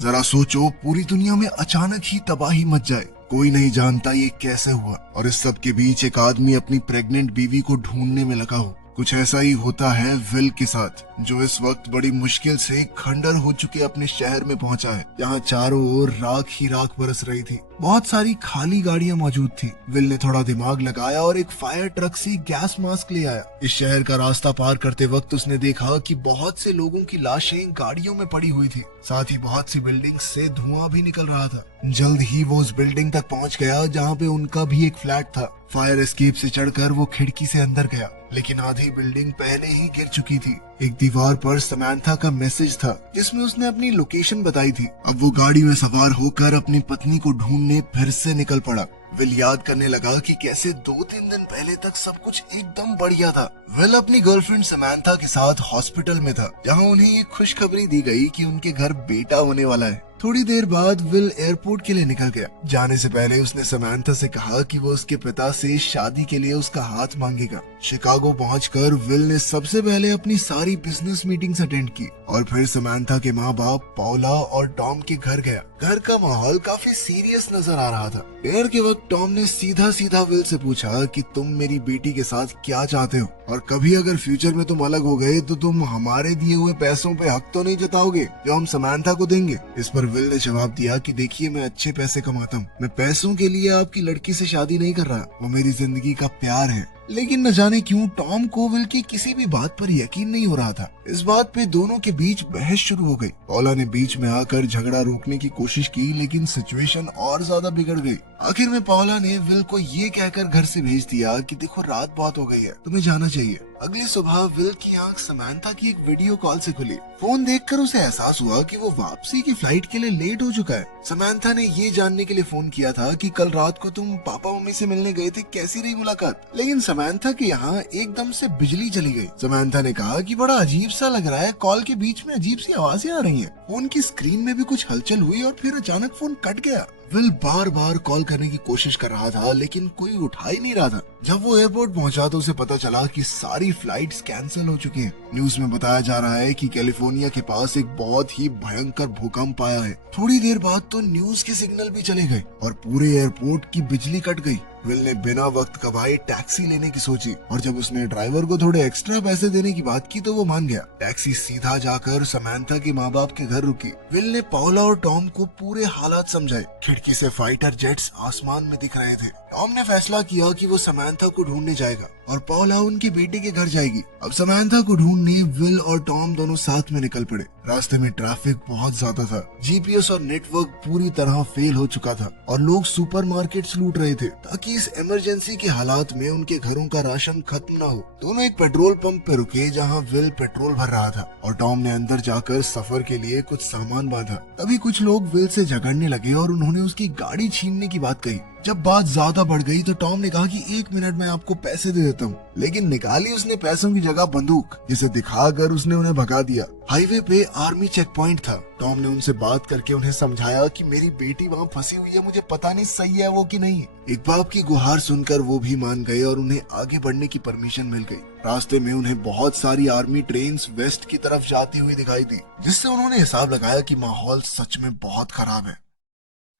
जरा सोचो, पूरी दुनिया में अचानक ही तबाही मच जाए, कोई नहीं जानता ये कैसे हुआ, और इस सब के बीच एक आदमी अपनी प्रेग्नेंट बीवी को ढूंढने में लगा हो। कुछ ऐसा ही होता है विल के साथ, जो इस वक्त बड़ी मुश्किल से खंडर हो चुके अपने शहर में पहुंचा है, जहां चारों ओर राख ही राख बरस रही थी। बहुत सारी खाली गाड़ियां मौजूद थी। विल ने थोड़ा दिमाग लगाया और एक फायर ट्रक से गैस मास्क ले आया। इस शहर का रास्ता पार करते वक्त उसने देखा कि बहुत से लोगों की लाशें गाड़ियों में पड़ी हुई थी। साथ ही बहुत सी बिल्डिंग से धुआं भी निकल रहा था। जल्द ही वो उस बिल्डिंग तक पहुंच गया जहां पे उनका भी एक फ्लैट था। फायर एस्केप से चढ़कर वो खिड़की से अंदर गया, लेकिन आधी बिल्डिंग पहले ही गिर चुकी थी। एक दीवार पर समंथा का मैसेज था, जिसमें उसने अपनी लोकेशन बताई थी। अब वो गाड़ी में सवार होकर अपनी पत्नी को ढूंढने फिर से निकल पड़ा। विल याद करने लगा कि कैसे 2-3 दिन पहले तक सब कुछ एकदम बढ़िया था। विल अपनी गर्लफ्रेंड समंथा के साथ हॉस्पिटल में था, जहां उन्हें ये खुशखबरी दी गई कि उनके घर बेटा होने वाला है। थोड़ी देर बाद विल एयरपोर्ट के लिए निकल गया। जाने से पहले उसने समंथा से कहा कि वो उसके पिता से शादी के लिए उसका हाथ मांगेगा। शिकागो पहुंचकर विल ने सबसे पहले अपनी सारी बिजनेस मीटिंग्स अटेंड की और फिर समंथा के माँ बाप पौला और टॉम के घर गया। घर का माहौल काफी सीरियस नजर आ रहा था। डिनर के वक्त टॉम ने सीधा सीधा विल से पूछा कि तुम मेरी बेटी के साथ क्या चाहते हो, और कभी अगर फ्यूचर में तुम अलग हो गए तो तुम हमारे दिए हुए पैसों पे हक तो नहीं जताओगे जो हम समंथा को देंगे। इस पर विल ने जवाब दिया कि देखिए, मैं अच्छे पैसे कमाता हूँ, मैं पैसों के लिए आपकी लड़की से शादी नहीं कर रहा, वो मेरी जिंदगी का प्यार है। लेकिन न जाने क्यों टॉम को विल की किसी भी बात पर यकीन नहीं हो रहा था। इस बात पे दोनों के बीच बहस शुरू हो गई। पौला ने बीच में आकर झगड़ा रोकने की कोशिश की, लेकिन सिचुएशन और ज्यादा बिगड़ गई। आखिर में पौला ने विल को ये कहकर घर से भेज दिया कि देखो, रात बहुत हो गई है, तुम्हें जाना चाहिए। अगली सुबह विल की आंख समंथा की एक वीडियो कॉल से खुली। फोन देखकर उसे एहसास हुआ कि वो वापसी की फ्लाइट के लिए लेट हो चुका है। समंथा ने ये जानने के लिए फोन किया था कि कल रात को तुम पापा मम्मी से मिलने गए थे, कैसी रही मुलाकात। लेकिन समंथा के यहाँ एकदम से बिजली चली गई। समंथा ने कहा कि बड़ा अजीब सा लग रहा है, कॉल के बीच में अजीब सी आवाजें आ रही हैं। फोन की स्क्रीन में भी कुछ हलचल हुई और फिर अचानक फोन कट गया। विल बार बार कॉल करने की कोशिश कर रहा था, लेकिन कोई उठा ही नहीं रहा था। जब वो एयरपोर्ट पहुंचा तो उसे पता चला कि सारी फ्लाइट्स कैंसिल हो चुकी हैं। न्यूज में बताया जा रहा है कि कैलिफोर्निया के पास एक बहुत ही भयंकर भूकंप आया है। थोड़ी देर बाद तो न्यूज के सिग्नल भी चले गए और पूरे एयरपोर्ट की बिजली कट गई। विल ने बिना वक्त गवाए टैक्सी लेने की सोची, और जब उसने ड्राइवर को थोड़े एक्स्ट्रा पैसे देने की बात की तो वो मान गया। टैक्सी सीधा जाकर समंथा के माँ बाप के घर रुकी। विल ने पौला और टॉम को पूरे हालात समझाए। खिड़की से फाइटर जेट्स आसमान में दिख रहे थे। टॉम ने फैसला किया कि वो समंथा को ढूंढने जाएगा और पौला उनके बेटे के घर जाएगी। अब समंथा को ढूंढने विल और टॉम दोनों साथ में निकल पड़े। रास्ते में ट्रैफिक बहुत ज्यादा था। जीपीएस और नेटवर्क पूरी तरह फेल हो चुका था और लोग सुपरमार्केट्स लूट रहे थे ताकि इस इमरजेंसी के हालात में उनके घरों का राशन खत्म न हो। दोनों एक पेट्रोल पंप पे रुके जहां विल पेट्रोल भर रहा था और टॉम ने अंदर जाकर सफर के लिए कुछ सामान बांधा। तभी कुछ लोग विल से झगड़ने लगे और उन्होंने उसकी गाड़ी छीनने की बात कही। जब बात ज्यादा बढ़ गई तो टॉम ने कहा कि 1 मिनट में आपको पैसे दे देता हूँ, लेकिन निकाली उसने पैसों की जगह बंदूक, जिसे दिखाकर उसने उन्हें भगा दिया। हाईवे पे आर्मी चेक पॉइंट था। टॉम ने उनसे बात करके उन्हें समझाया कि मेरी बेटी वहाँ फंसी हुई है, मुझे पता नहीं सही है वो कि नहीं। एक बाप की गुहार सुनकर वो भी मान गए और उन्हें आगे बढ़ने की परमिशन मिल गई। रास्ते में उन्हें बहुत सारी आर्मी ट्रेन्स वेस्ट की तरफ जाती हुई दिखाई दी, जिससे उन्होंने हिसाब लगाया कि माहौल सच में बहुत खराब है।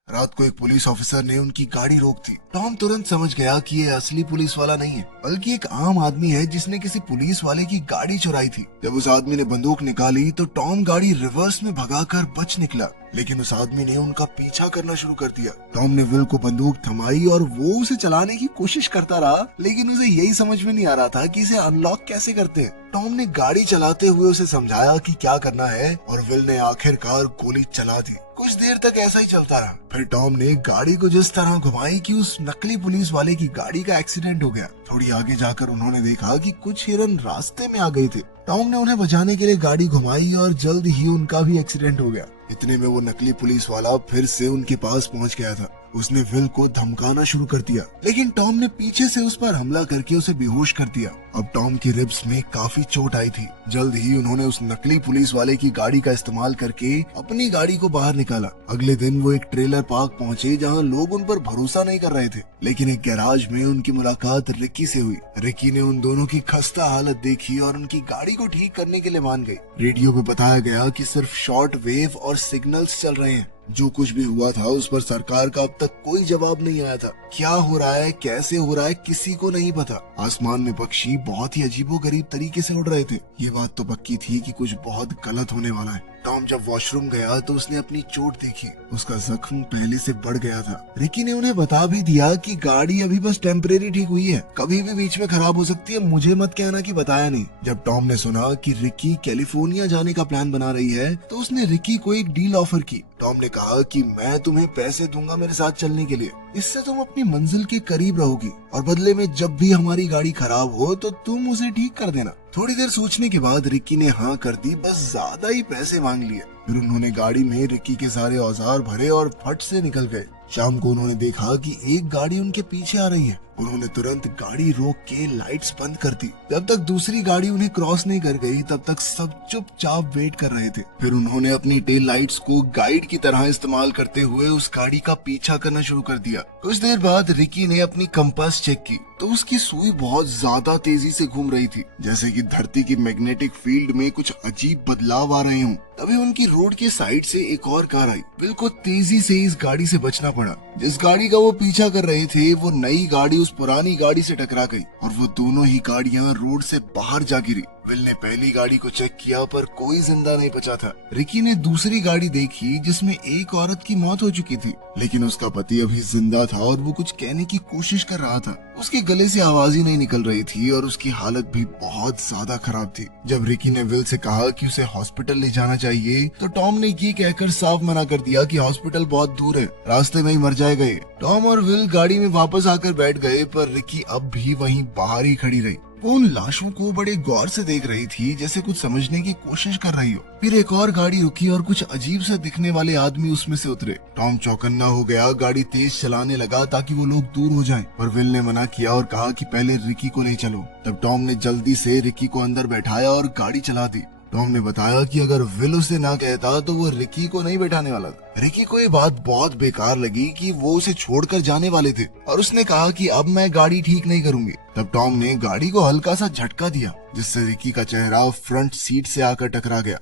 रात को एक पुलिस ऑफिसर ने उनकी गाड़ी रोक दी। टॉम तुरंत समझ गया कि ये असली पुलिस वाला नहीं है, बल्कि एक आम आदमी है जिसने किसी पुलिस वाले की गाड़ी चुराई थी। जब उस आदमी ने बंदूक निकाली तो टॉम गाड़ी रिवर्स में भगाकर बच निकला, लेकिन उस आदमी ने उनका पीछा करना शुरू कर दिया। टॉम ने विल को बंदूक थमाई और वो उसे चलाने की कोशिश करता रहा, लेकिन उसे यही समझ में नहीं आ रहा था कि इसे अनलॉक कैसे करते हैं। टॉम ने गाड़ी चलाते हुए उसे समझाया कि क्या करना है और विल ने आखिरकार गोली चला दी। कुछ देर तक ऐसा ही चलता रहा। फिर टॉम ने गाड़ी को जिस तरह घुमाई कि उस नकली पुलिस वाले की गाड़ी का एक्सीडेंट हो गया। थोड़ी आगे जाकर उन्होंने देखा कि कुछ हिरन रास्ते में आ गए थे। टॉम ने उन्हें बचाने के लिए गाड़ी घुमाई और जल्द ही उनका भी एक्सीडेंट हो गया। इतने में वो नकली पुलिस वाला फिर से उनके पास पहुंच गया था। उसने विल को धमकाना शुरू कर दिया, लेकिन टॉम ने पीछे से उस पर हमला करके उसे बेहोश कर दिया। अब टॉम की रिब्स में काफी चोट आई थी। जल्द ही उन्होंने उस नकली पुलिस वाले की गाड़ी का इस्तेमाल करके अपनी गाड़ी को बाहर निकाला। अगले दिन वो एक ट्रेलर पार्क पहुंचे जहां लोग उन पर भरोसा नहीं कर रहे थे, लेकिन एक गैराज में उनकी मुलाकात रिकी से हुई। रिकी ने उन दोनों की खस्ता हालत देखी और उनकी गाड़ी को ठीक करने के लिए मान गई। रेडियो पे बताया गया कि सिर्फ शॉर्ट वेव और सिग्नल्स चल रहे हैं। जो कुछ भी हुआ था उस पर सरकार का अब तक कोई जवाब नहीं आया था। क्या हो रहा है, कैसे हो रहा है, किसी को नहीं पता। आसमान में पक्षी बहुत ही अजीबोगरीब तरीके से उड़ रहे थे। ये बात तो पक्की थी कि कुछ बहुत गलत होने वाला है। टॉम जब वॉशरूम गया तो उसने अपनी चोट देखी। उसका जख्म पहले से बढ़ गया था। रिकी ने उन्हें बता भी दिया कि गाड़ी अभी बस टेम्परेरी ठीक हुई है, कभी भी बीच में खराब हो सकती है, मुझे मत कहना कि बताया नहीं। जब टॉम ने सुना कि रिकी कैलिफोर्निया जाने का प्लान बना रही है तो उसने रिकी को एक डील ऑफर की। टॉम ने कहा कि मैं तुम्हें पैसे दूंगा मेरे साथ चलने के लिए, इससे तुम अपनी मंजिल के करीब रहोगी और बदले में जब भी हमारी गाड़ी खराब हो तो तुम उसे ठीक कर देना। थोड़ी देर सोचने के बाद रिकी ने हाँ कर दी, बस ज्यादा ही पैसे मांग लिए। फिर उन्होंने गाड़ी में रिकी के सारे औजार भरे और फट से निकल गए। शाम को उन्होंने देखा कि एक गाड़ी उनके पीछे आ रही है। उन्होंने तुरंत गाड़ी रोक के लाइट्स बंद कर दी। जब तक दूसरी गाड़ी उन्हें क्रॉस नहीं कर गई तब तक सब चुपचाप वेट कर रहे थे। फिर उन्होंने अपनी टेल लाइट्स को गाइड की तरह इस्तेमाल करते हुए उस गाड़ी का पीछा करना शुरू कर दिया। कुछ देर बाद रिकी ने अपनी कंपास चेक की तो उसकी सुई बहुत ज्यादा तेजी से घूम रही थी, जैसे कि धरती की मैग्नेटिक फील्ड में कुछ अजीब बदलाव आ रहे हों। तभी उनकी रोड के साइड से एक और कार आई। बिल को तेजी से इस गाड़ी से बचना पड़ा। जिस गाड़ी का वो पीछा कर रहे थे वो नई गाड़ी उस पुरानी गाड़ी से टकरा गई और वो दोनों ही गाड़ियां रोड से बाहर जा गिरी। विल ने पहली गाड़ी को चेक किया पर कोई जिंदा नहीं बचा था। रिकी ने दूसरी गाड़ी देखी जिसमें एक औरत की मौत हो चुकी थी, लेकिन उसका पति अभी जिंदा था और वो कुछ कहने की कोशिश कर रहा था। उसके गले से आवाज ही नहीं निकल रही थी और उसकी हालत भी बहुत ज्यादा खराब थी। जब रिकी ने विल से कहा कि उसे हॉस्पिटल ले जाना चाहिए तो टॉम ने ये कहकर साफ मना कर दिया कि हॉस्पिटल बहुत दूर है, रास्ते में ही मर जाएगा ये। टॉम और विल गाड़ी में वापस आकर बैठ गए पर रिकी अब भी वहीं बाहर ही खड़ी रही। वो उन लाशों को बड़े गौर से देख रही थी, जैसे कुछ समझने की कोशिश कर रही हो। फिर एक और गाड़ी रुकी और कुछ अजीब से दिखने वाले आदमी उसमें से उतरे। टॉम चौकन्ना हो गया, गाड़ी तेज चलाने लगा ताकि वो लोग दूर हो जाएं, पर विल ने मना किया और कहा कि पहले रिकी को ले चलो। तब टॉम ने जल्दी से रिकी को अंदर बैठाया और गाड़ी चला दी। टॉम ने बताया कि अगर विल उसे ना कहता तो वो रिकी को नहीं बैठाने वाला था। रिकी को ये बात बहुत बेकार लगी कि वो उसे छोड़कर जाने वाले थे और उसने कहा कि अब मैं गाड़ी ठीक नहीं करूंगी। तब टॉम ने गाड़ी को हल्का सा झटका दिया जिससे रिकी का चेहरा फ्रंट सीट से आकर टकरा गया।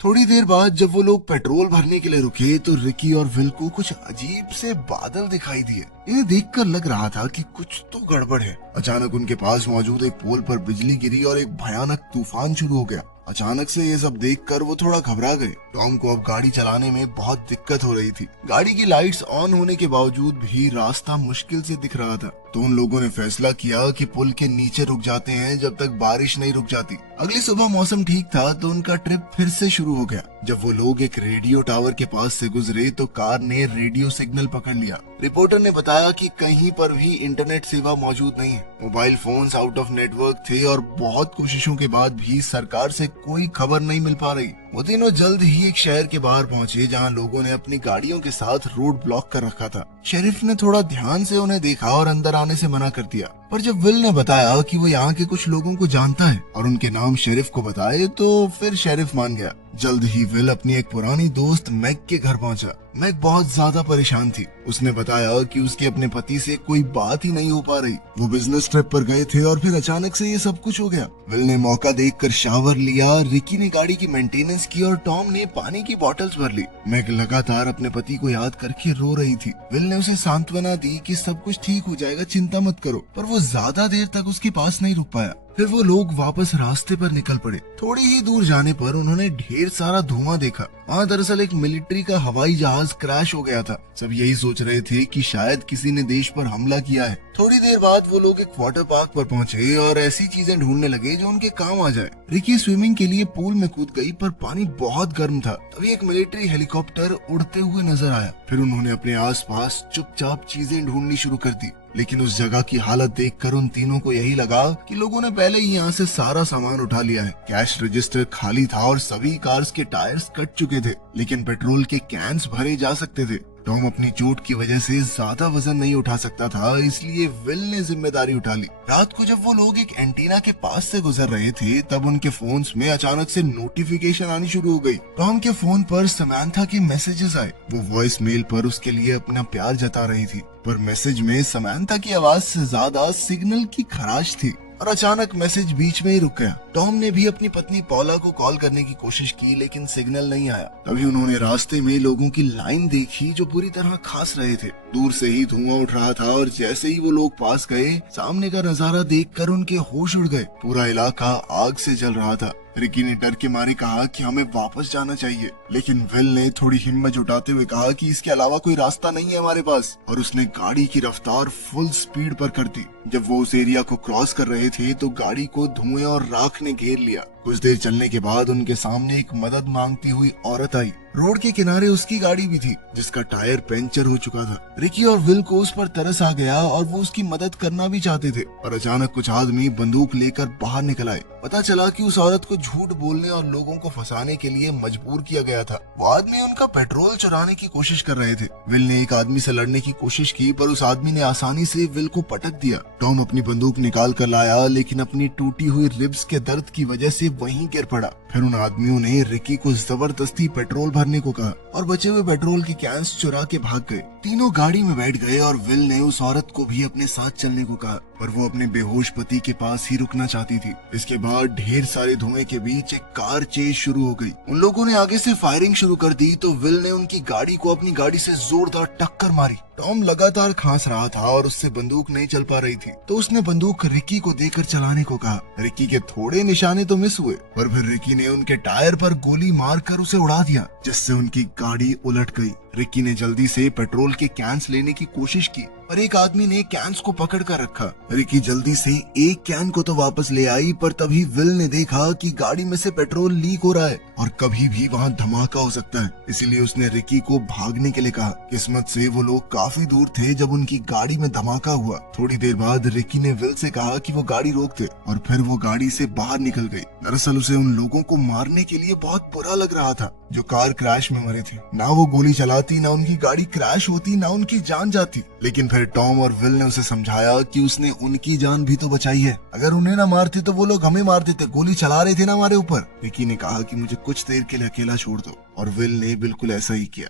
थोड़ी देर बाद जब वो लोग पेट्रोल भरने के लिए रुके तो रिकी और विल को कुछ अजीब से बादल दिखाई दिए। इन्हें देखकर लग रहा था कि कुछ तो गड़बड़ है। अचानक उनके पास मौजूद एक पोल पर बिजली गिरी और एक भयानक तूफान शुरू हो गया। अचानक से ये सब देखकर वो थोड़ा घबरा गए। टॉम को अब गाड़ी चलाने में बहुत दिक्कत हो रही थी। गाड़ी की लाइट्स ऑन होने के बावजूद भी रास्ता मुश्किल से दिख रहा था। तो उन लोगों ने फैसला किया कि पुल के नीचे रुक जाते हैं जब तक बारिश नहीं रुक जाती। अगली सुबह मौसम ठीक था तो उनका ट्रिप फिर से शुरू हो गया। जब वो लोग एक रेडियो टावर के पास से गुजरे तो कार ने रेडियो सिग्नल पकड़ लिया। रिपोर्टर ने बताया कि कहीं पर भी इंटरनेट सेवा मौजूद नहीं है। Mobile phones out of network थे और बहुत कोशिशों के बाद भी सरकार से कोई खबर नहीं मिल पा रही। वो तीनों जल्द ही एक शहर के बाहर पहुंचे जहां लोगों ने अपनी गाड़ियों के साथ रोड ब्लॉक कर रखा था। शेरिफ ने थोड़ा ध्यान से उन्हें देखा और अंदर आने से मना कर दिया, पर जब विल ने बताया कि वो यहाँ के कुछ लोगों को जानता है और उनके नाम शेरिफ को बताए तो फिर शेरिफ मान गया। जल्द ही विल अपनी एक पुरानी दोस्त मैग के घर पहुंचा। मैग बहुत ज्यादा परेशान थी। उसने बताया कि उसके अपने पति से कोई बात ही नहीं हो पा रही। वो बिजनेस ट्रिप पर गए थे और फिर अचानक से ये सब कुछ हो गया। विल ने मौका देखकर शावर लिया, रिकी ने गाड़ी की मेंटेनेंस की और टॉम ने पानी की बॉटल्स भर ली। मैग लगातार अपने पति को याद करके रो रही थी। विल ने उसे सांत्वना दी कि सब कुछ ठीक हो जाएगा, चिंता मत करो, पर वो ज्यादा देर तक उसके पास नहीं रुक पाया। फिर वो लोग वापस रास्ते पर निकल पड़े। थोड़ी ही दूर जाने पर उन्होंने ढेर सारा धुआं देखा। वहाँ दरअसल एक मिलिट्री का हवाई जहाज क्रैश हो गया था। सब यही सोच रहे थे कि शायद किसी ने देश पर हमला किया है। थोड़ी देर बाद वो लोग एक वाटर पार्क पर पहुंचे और ऐसी चीजें ढूंढने लगे जो उनके काम आ जाए। रिकी स्विमिंग के लिए पूल में कूद गई पर पानी बहुत गर्म था। तभी एक मिलिट्री हेलीकॉप्टर उड़ते हुए नजर आया। फिर उन्होंने अपने आसपास चुपचाप चीजें ढूंढनी शुरू कर दी, लेकिन उस जगह की हालत देखकर उन तीनों को यही लगा कि लोगों ने पहले ही यहाँ से सारा सामान उठा लिया है। कैश रजिस्टर खाली था और सभी कार्स के टायर्स कट चुके थे, लेकिन पेट्रोल के कैंस भरे जा सकते थे। टॉम अपनी चोट की वजह से ज्यादा वजन नहीं उठा सकता था, इसलिए विल ने जिम्मेदारी उठा ली। रात को जब वो लोग एक एंटीना के पास से गुजर रहे थे तब उनके फोन्स में अचानक से नोटिफिकेशन आनी शुरू हो गई। टॉम के फोन पर समांथा के मैसेजेस आए। वो वॉइस मेल पर उसके लिए अपना प्यार जता रही थी, पर मैसेज में समांथा की आवाज से ज्यादा सिग्नल की खराश थी और अचानक मैसेज बीच में ही रुक गया। टॉम ने भी अपनी पत्नी पॉला को कॉल करने की कोशिश की लेकिन सिग्नल नहीं आया। तभी उन्होंने रास्ते में लोगों की लाइन देखी जो पूरी तरह खास रहे थे। दूर से ही धुआं उठ रहा था और जैसे ही वो लोग पास गए, सामने का नजारा देखकर उनके होश उड़ गए। पूरा इलाका आग से जल रहा था। रिकी ने डर के मारे कहा कि हमें वापस जाना चाहिए, लेकिन विल ने थोड़ी हिम्मत जुटाते हुए कहा कि इसके अलावा कोई रास्ता नहीं है हमारे पास, और उसने गाड़ी की रफ्तार फुल स्पीड पर कर दी। जब वो उस एरिया को क्रॉस कर रहे थे तो गाड़ी को धुएं और राख ने घेर लिया। कुछ देर चलने के बाद उनके सामने एक मदद मांगती हुई औरत आई। रोड के किनारे उसकी गाड़ी भी थी जिसका टायर पंचर हो चुका था। रिकी और विल को उस पर तरस आ गया और वो उसकी मदद करना भी चाहते थे, पर अचानक कुछ आदमी बंदूक लेकर बाहर निकल आए। पता चला कि उस औरत को झूठ बोलने और लोगों को फंसाने के लिए मजबूर किया गया था। वो आदमी उनका पेट्रोल चुराने की कोशिश कर रहे थे। विल ने एक आदमी से लड़ने की कोशिश की, पर उस आदमी ने आसानी से विल को पटक दिया। टॉम अपनी बंदूक निकाल कर लाया, लेकिन अपनी टूटी हुई रिब्स के दर्द की वजह से वहीं गिर पड़ा। फिर उन आदमियों ने रिकी को जबरदस्ती पेट्रोल भरने को कहा और बचे हुए पेट्रोल की कैंस चुरा के भाग गए। तीनों गाड़ी में बैठ गए और विल ने उस औरत को भी अपने साथ चलने को कहा, पर वो अपने बेहोश पति के पास ही रुकना चाहती थी। इसके बाद ढेर सारे धुएं के बीच एक कार चेज शुरू हो गई। उन लोगों ने आगे से फायरिंग शुरू कर दी तो विल ने उनकी गाड़ी को अपनी गाड़ी से जोरदार टक्कर मारी। टॉम लगातार खांस रहा था और उससे बंदूक नहीं चल पा रही थी, तो उसने बंदूक रिकी को देकर चलाने को कहा। रिकी के थोड़े निशाने तो मिस हुए, पर फिर रिकी ने उनके टायर पर गोली मारकर उसे उड़ा दिया, जिससे उनकी गाड़ी उलट गई। रिकी ने जल्दी से पेट्रोल के कैंस लेने की कोशिश की, पर एक आदमी ने कैंस को पकड़ कर रखा। रिकी जल्दी से एक कैन को तो वापस ले आई, पर तभी विल ने देखा कि गाड़ी में से पेट्रोल लीक हो रहा है और कभी भी वहाँ धमाका हो सकता है। इसीलिए उसने रिकी को भागने के लिए कहा। किस्मत से वो लोग काफी दूर थे जब उनकी गाड़ी में धमाका हुआ। थोड़ी देर बाद रिकी ने विल से कहा कि वो गाड़ी रोक दे, और फिर वो गाड़ी से बाहर निकल गई। दरअसल उसे उन लोगों को मारने के लिए बहुत बुरा लग रहा था जो कार क्रैश में मरे थे। ना वो गोली चलाती, ना उनकी गाड़ी क्रैश होती, ना उनकी जान जाती। लेकिन फिर टॉम और विल ने उसे समझाया कि उसने उनकी जान भी तो बचाई है। अगर उन्हें ना मारते तो वो लोग हमें मार देते, गोली चला रहे थे ना हमारे ऊपर। रिकी ने कहा कि मुझे कुछ देर के लिए अकेला छोड़ दो, और विल ने बिल्कुल ऐसा ही किया।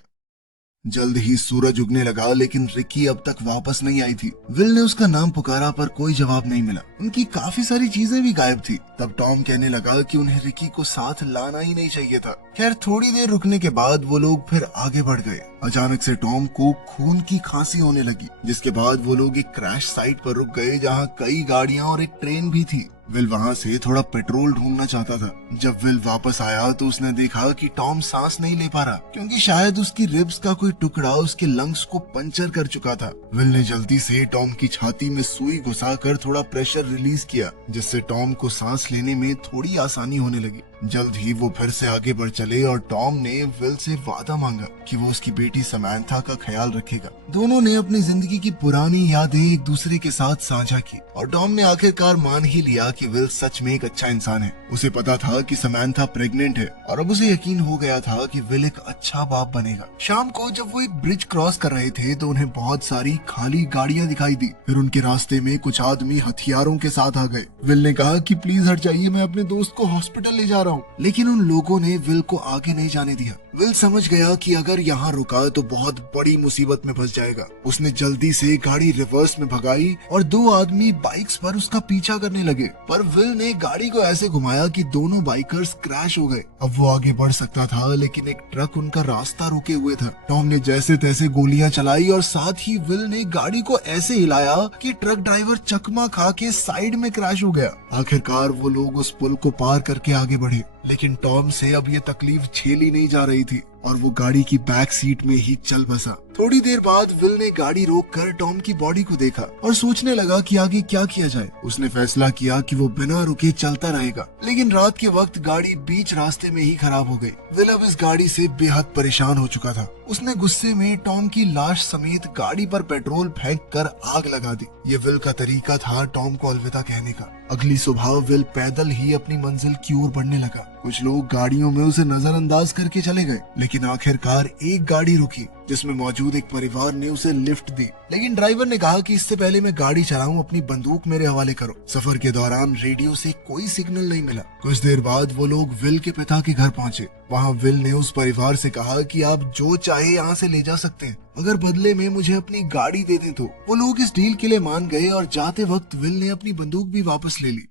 जल्द ही सूरज उगने लगा, लेकिन रिकी अब तक वापस नहीं आई थी। विल ने उसका नाम पुकारा पर कोई जवाब नहीं मिला। उनकी काफी सारी चीजें भी गायब थी। तब टॉम कहने लगा कि उन्हें रिकी को साथ लाना ही नहीं चाहिए था। खैर, थोड़ी देर रुकने के बाद वो लोग फिर आगे बढ़ गए। अचानक से टॉम को खून की खांसी होने लगी, जिसके बाद वो लोग एक क्रैश साइट पर रुक गए जहाँ कई गाड़ियां और एक ट्रेन भी थी। विल वहाँ से थोड़ा पेट्रोल ढूंढना चाहता था। जब विल वापस आया तो उसने देखा कि टॉम सांस नहीं ले पा रहा, क्योंकि शायद उसकी रिब्स का कोई टुकड़ा उसके लंग्स को पंचर कर चुका था। विल ने जल्दी से टॉम की छाती में सुई घुसाकर थोड़ा प्रेशर रिलीज किया, जिससे टॉम को सांस लेने में थोड़ी आसानी होने लगी। जल्द ही वो फिर से आगे बढ़ चले और टॉम ने विल से वादा मांगा कि वो उसकी बेटी समांथा का ख्याल रखेगा। दोनों ने अपनी जिंदगी की पुरानी यादें एक दूसरे के साथ साझा की, और टॉम ने आखिरकार मान ही लिया कि विल सच में एक अच्छा इंसान है। उसे पता था कि समांथा प्रेग्नेंट है, और अब उसे यकीन हो गया था कि विल एक अच्छा बाप बनेगा। शाम को जब वो एक ब्रिज क्रॉस कर रहे थे तो उन्हें बहुत सारी खाली गाड़ियां दिखाई दी। फिर उनके रास्ते में कुछ आदमी हथियारों के साथ आ गए। विल ने कहा कि प्लीज हट जाइए, मैं अपने दोस्त को हॉस्पिटल ले जा रहा हूँ, लेकिन उन लोगों ने विल को आगे नहीं जाने दिया। विल समझ गया कि अगर यहाँ रुका तो बहुत बड़ी मुसीबत में फंस जाएगा। उसने जल्दी से गाड़ी रिवर्स में भगाई और दो आदमी बाइक्स पर उसका पीछा करने लगे, पर विल ने गाड़ी को ऐसे घुमाया कि दोनों बाइकर्स क्रैश हो गए। अब वो आगे बढ़ सकता था, लेकिन एक ट्रक उनका रास्ता रोके हुए था। टॉम ने जैसे तैसे गोलियां चलाई और साथ ही विल ने गाड़ी को ऐसे हिलाया कि ट्रक ड्राइवर चकमा खा के साइड में क्रैश हो गया। आखिरकार वो लोग उस पुल को पार करके आगे बढ़े, लेकिन टॉम से अब ये तकलीफ झेली नहीं जा रही थी और वो गाड़ी की बैक सीट में ही चल बसा। थोड़ी देर बाद विल ने गाड़ी रोककर टॉम की बॉडी को देखा और सोचने लगा कि आगे क्या किया जाए। उसने फैसला किया कि वो बिना रुके चलता रहेगा, लेकिन रात के वक्त गाड़ी बीच रास्ते में ही खराब हो गई। विल अब इस गाड़ी से बेहद परेशान हो चुका था। उसने गुस्से में टॉम की लाश समेत गाड़ी पर पेट्रोल फेंक कर आग लगा दी। ये विल का तरीका था टॉम को अलविदा कहने का। अगली सुबह विल पैदल ही अपनी मंजिल की ओर बढ़ने लगा। कुछ लोग गाड़ियों में उसे नजरअंदाज करके चले गए, लेकिन आखिरकार एक गाड़ी रुकी जिसमें मौजूद एक परिवार ने उसे लिफ्ट दी, लेकिन ड्राइवर ने कहा कि इससे पहले मैं गाड़ी चलाऊं अपनी बंदूक मेरे हवाले करो। सफर के दौरान रेडियो से कोई सिग्नल नहीं मिला। कुछ देर बाद वो लोग विल के पिता के घर पहुंचे। वहाँ विल ने उस परिवार से कहा कि आप जो चाहे यहाँ से ले जा सकते हैं, अगर बदले में मुझे अपनी गाड़ी दे दें तो। वो लोग इस डील के लिए मान गए और जाते वक्त विल ने अपनी बंदूक भी वापस ले ली।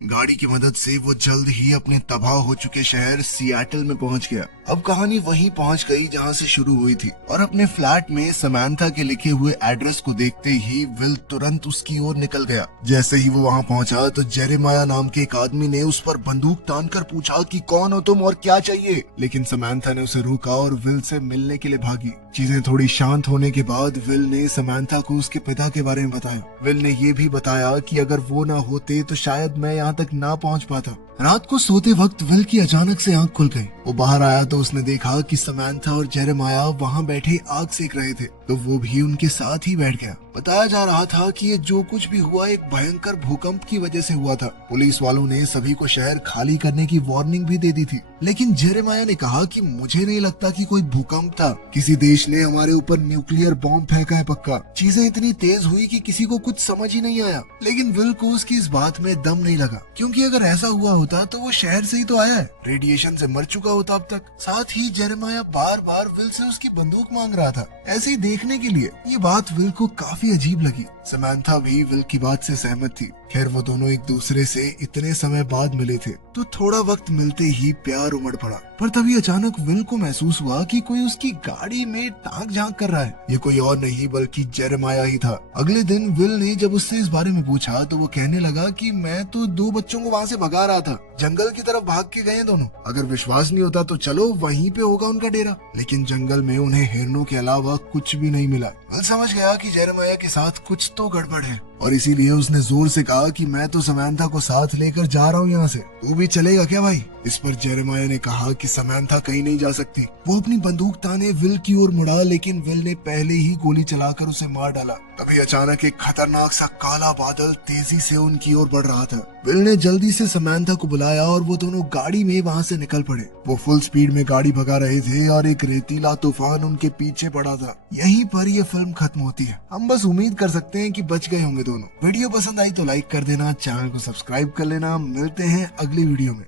गाड़ी की मदद से वो जल्द ही अपने तबाह हो चुके शहर सिएटल में पहुंच गया। अब कहानी वहीं पहुंच गई जहां से शुरू हुई थी, और अपने फ्लैट में समांथा के लिखे हुए एड्रेस को देखते ही विल तुरंत उसकी ओर निकल गया। जैसे ही वो वहां पहुंचा तो जेरेमाया नाम के एक आदमी ने उस पर बंदूक तानकर पूछा कि कौन हो तुम और क्या चाहिए, लेकिन समांथा ने उसे रोका और विल से मिलने के लिए भागी। चीजें थोड़ी शांत होने के बाद विल ने समांथा को उसके पिता के बारे में बताया। विल ने ये भी बताया कि अगर वो ना होते तो शायद मैं यहाँ तक ना पहुँच पाता। रात को सोते वक्त विल की अचानक से आंख खुल गई। वो बाहर आया तो उसने देखा कि समांथा और जेरेमाया वहाँ बैठे आग सेक रहे थे, तो वो भी उनके साथ ही बैठ गया। बताया जा रहा था कि ये जो कुछ भी हुआ एक भयंकर भूकंप की वजह से हुआ था। पुलिस वालों ने सभी को शहर खाली करने की वार्निंग भी दे दी थी, लेकिन जेरेमाया ने कहा कि मुझे नहीं लगता कि कोई भूकंप था, किसी देश ने हमारे ऊपर न्यूक्लियर बॉम्ब फेंका है पक्का। चीजें इतनी तेज हुई कि किसी को कुछ समझ ही नहीं आया, लेकिन विल को उसकी इस बात में दम नहीं लगा, क्योंकि अगर ऐसा हुआ होता तो वो शहर से ही तो आया है, रेडिएशन से मर चुका होता अब तक। साथ ही Jeremiah bar bar will say उसकी बंदूक मांग रहा था, ऐसे ही देखने के लिए। ये बात विल को काफी अजीब लगी। समांथा भी विल की बात से सहमत थी। खैर वो दोनों एक दूसरे से इतने समय बाद मिले थे, तो थोड़ा वक्त मिलते ही प्यार उमड़ पड़ा। पर तभी अचानक विल को महसूस हुआ कि कोई उसकी गाड़ी में ताक झांक कर रहा है। ये कोई और नहीं बल्कि जेरेमाया ही था। अगले दिन विल ने जब उससे इस बारे में पूछा तो वो कहने लगा कि मैं तो 2 बच्चों को वहाँ से भगा रहा था, जंगल की तरफ भाग के गए दोनों। अगर विश्वास नहीं होता तो चलो वहीं पे होगा उनका डेरा। लेकिन जंगल में उन्हें हिरणों के अलावा कुछ भी नहीं मिला। विल समझ गया कि जेरेमाया के साथ कुछ तो गड़बड़ है, और इसीलिए उसने जोर से कहा कि मैं तो समांथा को साथ लेकर जा रहा हूँ यहाँ से, तू भी चलेगा क्या भाई? इस पर जेरेमाया ने कहा कि समांथा कहीं नहीं जा सकती। वो अपनी बंदूक ताने विल की ओर मुड़ा, लेकिन विल ने पहले ही गोली चलाकर उसे मार डाला। तभी अचानक एक खतरनाक सा काला बादल तेजी से उनकी ओर बढ़ रहा था। विल ने जल्दी से समांथा को बुलाया और वो दोनों गाड़ी में वहाँ से निकल पड़े। वो फुल स्पीड में गाड़ी भगा रहे थे और एक रेतीला तूफान उनके पीछे पड़ा था। यहीं पर ये फिल्म खत्म होती है। हम बस उम्मीद कर सकते हैं कि बच गए होंगे दोनों। वीडियो पसंद आई तो लाइक कर देना, चैनल को सब्सक्राइब कर लेना। मिलते हैं अगली वीडियो में।